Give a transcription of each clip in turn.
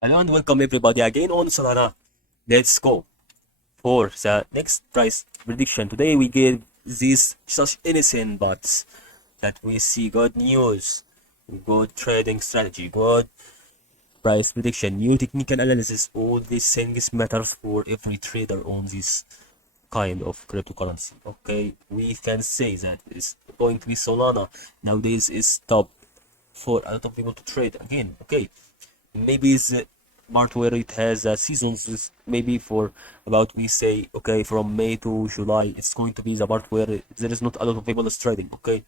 Hello and welcome everybody again on Solana. Let's go for the next price prediction. Today we give these such innocent bots that we see good news, good trading strategy, good price prediction, new technical analysis. All these things matters for every trader on this kind of cryptocurrency. Okay, we can say that it's going to be Solana nowadays is top for a lot of people to trade again. Okay, maybe it's part where it has seasons is maybe for about we say okay from May to July it's going to be the part where there is not a lot of people is trading. Okay,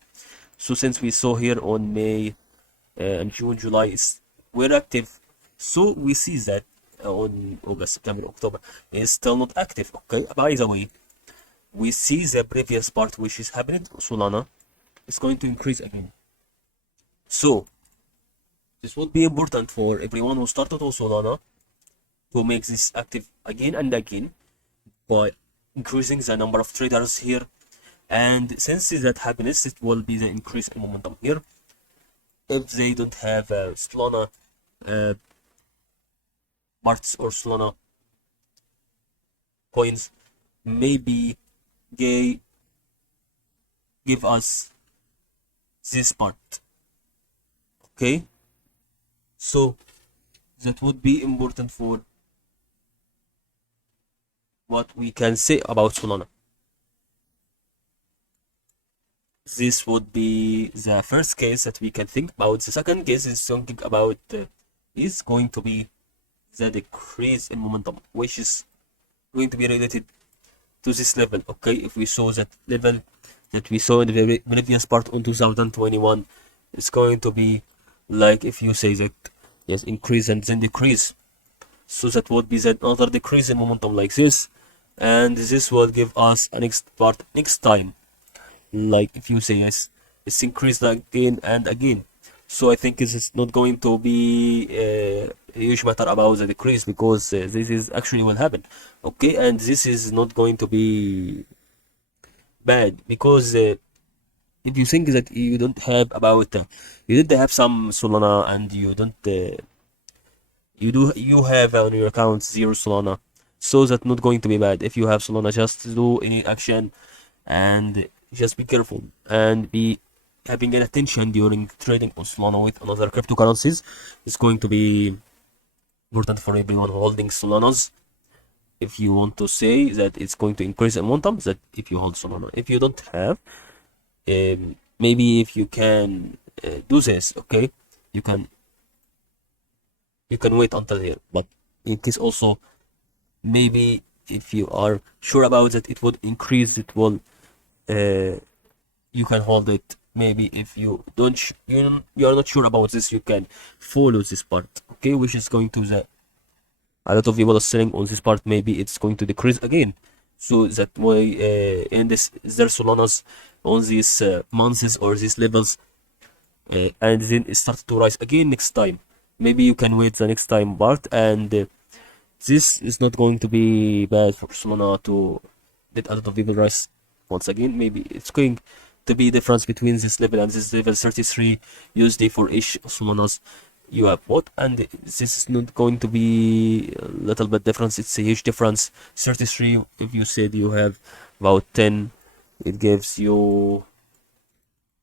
so since we saw here on May and June, July is we're active, so we see that on August, September, October is still not active. Okay, by the way, we see the previous part which is happening. Solana is going to increase again, so this would be important for everyone who started on Solana to make this active again and again by increasing the number of traders here. And since that happens, it will be the increase in momentum here. If they don't have Solana uh, parts or Solana coins, maybe they give us this part. Okay, so that would be important for what we can say about Solana. This would be the first case that we can think about. The second case is thinking about is going to be the decrease in momentum, which is going to be related to this level. Okay, if we saw that level that we saw in the very previous part on 2021, it's going to be like if you say that yes, increase and then decrease. So that would be that another decrease in momentum like this, and this will give us a next part next time. Like if you say yes, it's increased again and again. So I think this is not going to be a huge matter about the decrease because this is actually will happen. Okay, and this is not going to be bad because if you think that you don't have about you didn't have some Solana and you don't you have on your account zero Solana, so that's not going to be bad. If you have Solana, just do any action and just be careful and be having an attention during trading on Solana with another cryptocurrencies. It's going to be important for everyone holding Solanas. If you want to say that it's going to increase in momentum, that if you hold Solana, if you don't have, maybe if you can do this, okay, you can wait until here. But in case also, maybe if you are sure about that it would increase, it will you can hold it. Maybe if you don't you are not sure about this, you can follow this part, okay, which is going to the a lot of people are selling on this part. Maybe it's going to decrease again, so that way in this their Solanas on these months or these levels, and then it starts to rise again next time. Maybe you can wait the next time part, and this is not going to be bad for Solana to let a lot of people rise once again. Maybe it's going to be difference between this level and this level 33 USD for each Solanas you have bought, and this is not going to be a little bit difference. It's a huge difference. 33, if you said you have about 10, it gives you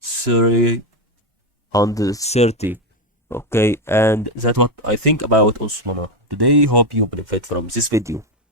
330. Okay, and that's what I think about on Solana today. Hope you benefit from this video.